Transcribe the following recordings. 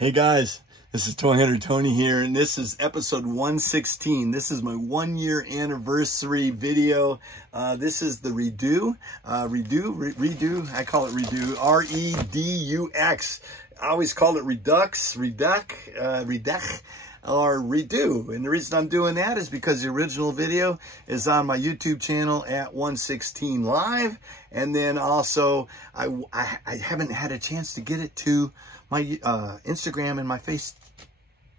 Hey guys, this is Toy Hunter Tony here, and this is episode 116. This is my 1-year anniversary video. This is the redo. I call it redo, R-E-D-U-X. I always call it Redux, or redo. And the reason I'm doing that is because the original video is on my YouTube channel at 116 live. And then also, I haven't had a chance to get it to my Instagram and my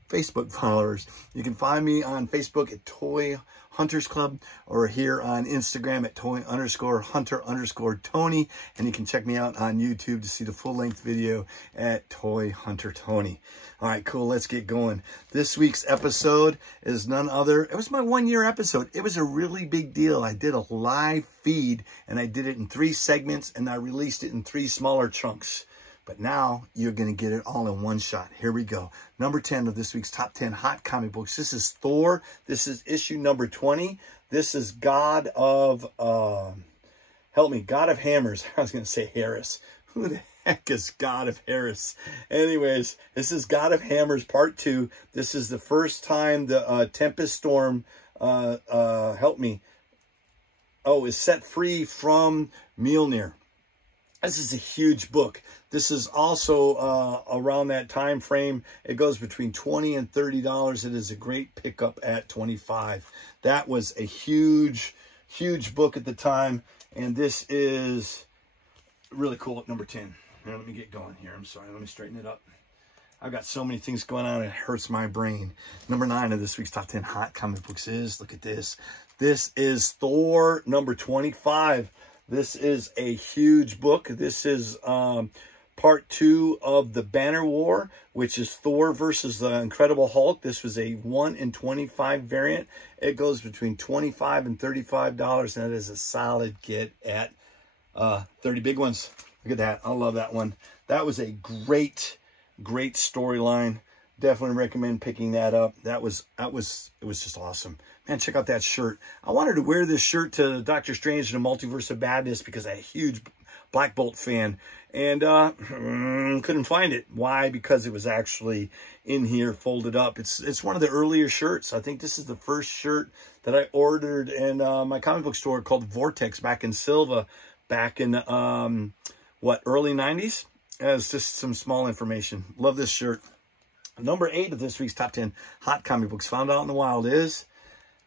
Facebook followers. You can find me on Facebook at Toy Hunters Club, or here on Instagram at Toy_Hunter_Tony. And you can check me out on YouTube to see the full-length video at Toy Hunter Tony. All right, cool. Let's get going. This week's episode is none other. It was my 1-year episode. It was a really big deal. I did a live feed, and I did it in 3 segments, and I released it in 3 smaller chunks. But now you're going to get it all in one shot. Here we go. Number 10 of this week's top 10 hot comic books. This is Thor. This is issue number 20. This is God of, God of Hammers. I was going to say Harris. Who the heck is God of Harris? Anyways, this is God of Hammers part 2. This is the first time the Tempest storm, is set free from Mjolnir. This is a huge book. This is also around that time frame. It goes between $20 and $30. It is a great pickup at $25. That was a huge, huge book at the time. And this is really cool at number 10. Now, let me get going here. I'm sorry. Let me straighten it up. I've got so many things going on. It hurts my brain. Number 9 of this week's top 10 hot comic books is, look at this. This is Thor number 25. This is a huge book. This is part 2 of the Banner War, which is Thor versus the Incredible Hulk. This was a 1 in 25 variant. It goes between $25 and $35, and that is a solid get at 30 big ones. Look at that. I love that one. That was a great, great storyline. Definitely recommend picking that up. It was just awesome. Man, check out that shirt. I wanted to wear this shirt to Doctor Strange and the Multiverse of Madness because I'm a huge Black Bolt fan. And couldn't find it. Why? Because it was actually in here folded up. It's one of the earlier shirts. I think this is the first shirt that I ordered in my comic book store called Vortex back in Silva, back in, early 90s? It's just some small information. Love this shirt. Number 8 of this week's top 10 hot comic books found out in the wild is,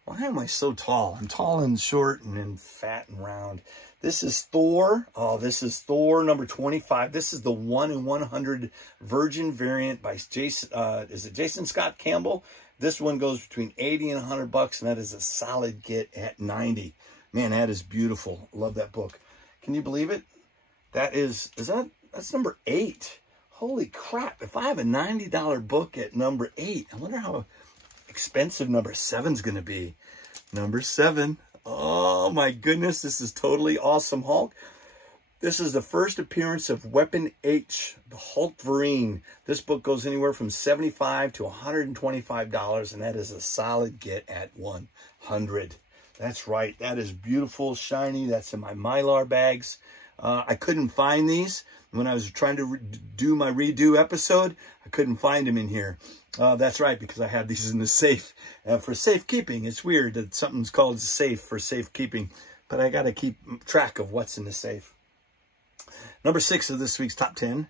why am I so tall? I'm tall and short and fat and round. This is Thor. Oh, this is Thor number 25. This is the 1 in 100 virgin variant by Jason Scott Cambell. This one goes between $80 and $100, and that is a solid get at $90. Man, that is beautiful. Love that book. Can you believe it? That's number 8. Holy crap. If I have a $90 book at number 8, I wonder how expensive number 7's going to be. Number 7. Oh my goodness. This is totally awesome Hulk. This is the first appearance of Weapon H, the Hulk Verine. This book goes anywhere from $75 to $125, and that is a solid get at $100. That's right. That is beautiful, shiny. That's in my Mylar bags. I couldn't find these when I was trying to do my redo episode. I couldn't find them in here. That's right, because I had these in the safe for safekeeping. It's weird that something's called a safe for safekeeping, but I got to keep track of what's in the safe. Number 6 of this week's top 10.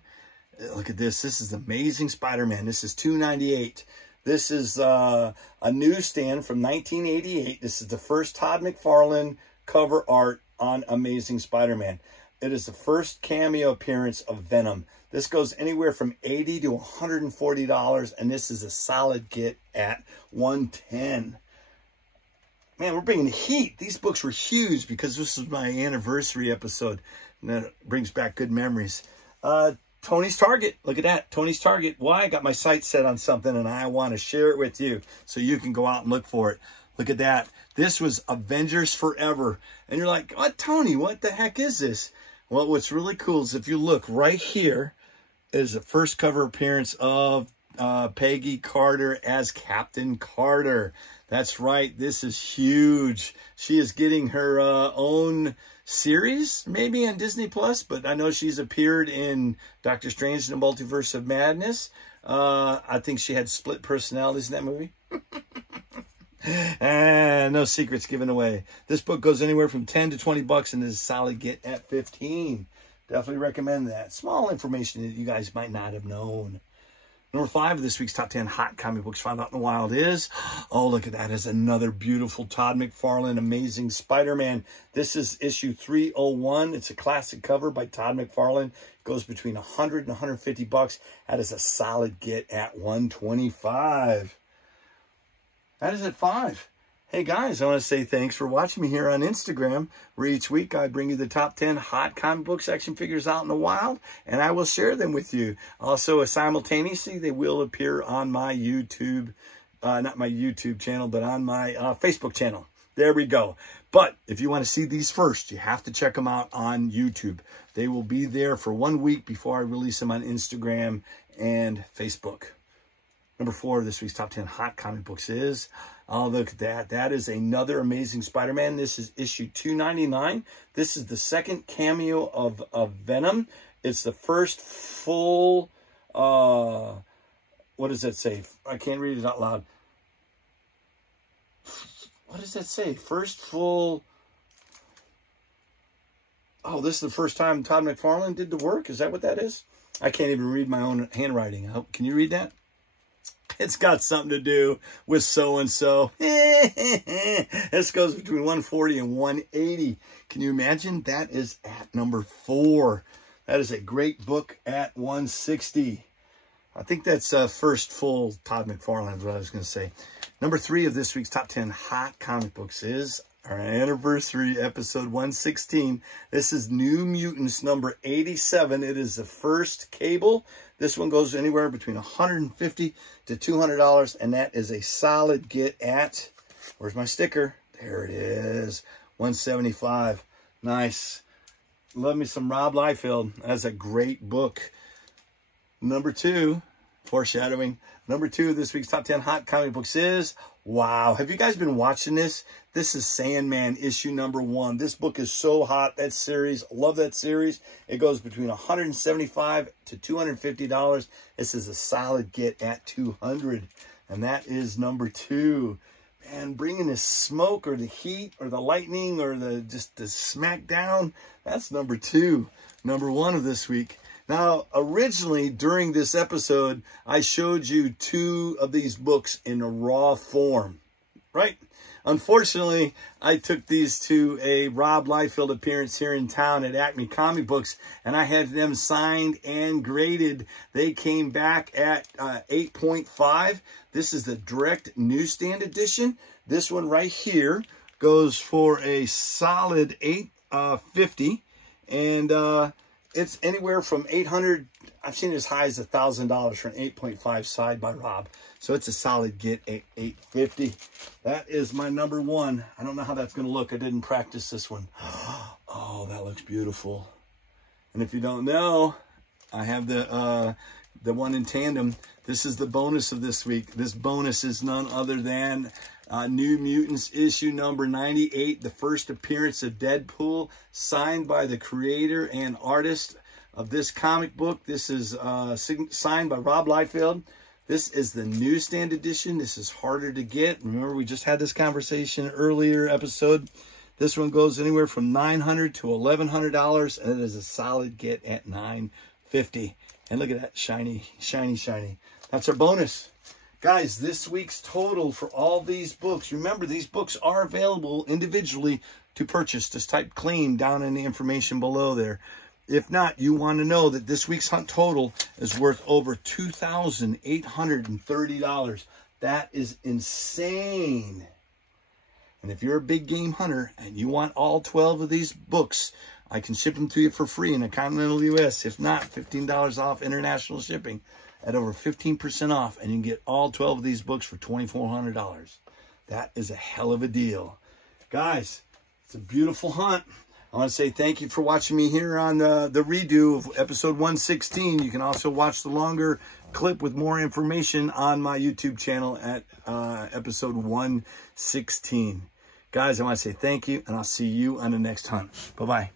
Look at this. This is Amazing Spider-Man. This is $2.98. This is a newsstand from 1988. This is the first Todd McFarlane cover art on Amazing Spider-Man. It is the first cameo appearance of Venom. This goes anywhere from $80 to $140, and this is a solid get at $110. Man, we're bringing the heat. These books were huge because this was my anniversary episode, and that brings back good memories. Tony's Target. Look at that. Tony's Target. Why? I got my sights set on something, and I want to share it with you so you can go out and look for it. Look at that. This was Avengers Forever. And you're like, what, Tony? What the heck is this? Well, what's really cool is if you look right here is the first cover appearance of Peggy Carter as Captain Carter. That's right. This is huge. She is getting her own series, maybe on Disney Plus, but I know she's appeared in Doctor Strange and the Multiverse of Madness. I think she had split personalities in that movie. And no secrets given away. This book goes anywhere from 10 to 20 bucks and is a solid get at 15. Definitely recommend that. Small information that you guys might not have known. Number 5 of this week's top 10 hot comic books found out in the wild is, oh, look at that, is another beautiful Todd McFarlane Amazing Spider-Man. This is issue 301. It's a classic cover by Todd McFarlane. It goes between 100 and 150 bucks. That is a solid get at 125. That is at 5. Hey guys, I want to say thanks for watching me here on Instagram, where each week I bring you the top 10 hot comic books action figures out in the wild, and I will share them with you. Also, simultaneously, they will appear on my YouTube, not my YouTube channel, but on my Facebook channel. There we go. But if you want to see these first, you have to check them out on YouTube. They will be there for 1 week before I release them on Instagram and Facebook. Number 4 of this week's top 10 hot comic books is, oh, look at that. That is another Amazing Spider-Man. This is issue 299. This is the second cameo of Venom. It's the first full, what does that say? I can't read it out loud. What does that say? First full, oh, this is the first time Todd McFarlane did the work? Is that what that is? I can't even read my own handwriting. Can you read that? It's got something to do with so-and-so. This goes between 140 and 180. Can you imagine? That is at number 4. That is a great book at 160. I think that's first full Todd McFarlane is what I was going to say. Number 3 of this week's top 10 hot comic books is our anniversary episode 116. This is New Mutants number 87. It is the first Cambell. This one goes anywhere between $150 to $200, and that is a solid get at, where's my sticker? There it is, $175. Nice. Love me some Rob Liefeld. That's a great book. Number 2, foreshadowing. Number 2 of this week's top 10 hot comic books is, wow, have you guys been watching this? This is Sandman issue number 1. This book is so hot, that series. Love that series. It goes between $175 to $250. This is a solid get at $200. And that is number 2. Man, bringing the smoke or the heat or the lightning or just the smack down, that's number 2. Number 1 of this week. Now, originally, during this episode, I showed you 2 of these books in a raw form, right? Unfortunately, I took these to a Rob Liefeld appearance here in town at Acme Comic Books, and I had them signed and graded. They came back at 8.5. This is the direct newsstand edition. This one right here goes for a solid $850, and it's anywhere from $800. I've seen it as high as $1,000 for an 8.5 side by Rob. So it's a solid get at $850. That is my number 1. I don't know how that's going to look. I didn't practice this one. Oh, that looks beautiful. And if you don't know, I have the one in tandem. This is the bonus of this week. This bonus is none other than New Mutants issue number 98, the first appearance of Deadpool, signed by the creator and artist of this comic book. This is signed by Rob Liefeld. This is the newsstand edition. This is harder to get. Remember, we just had this conversation earlier episode. This one goes anywhere from $900 to $1,100, and it is a solid get at $950. And look at that, shiny, shiny, shiny. That's our bonus. Guys, this week's total for all these books, remember, these books are available individually to purchase. Just type claim down in the information below there. If not, you want to know that this week's hunt total is worth over $2,830. That is insane. And if you're a big game hunter and you want all 12 of these books, I can ship them to you for free in the continental U.S. If not, $15 off international shipping at over 15% off. And you can get all 12 of these books for $2,400. That is a hell of a deal. Guys, it's a beautiful hunt. I want to say thank you for watching me here on the redo of episode 116. You can also watch the longer clip with more information on my YouTube channel at episode 116. Guys, I want to say thank you, and I'll see you on the next hunt. Bye-bye.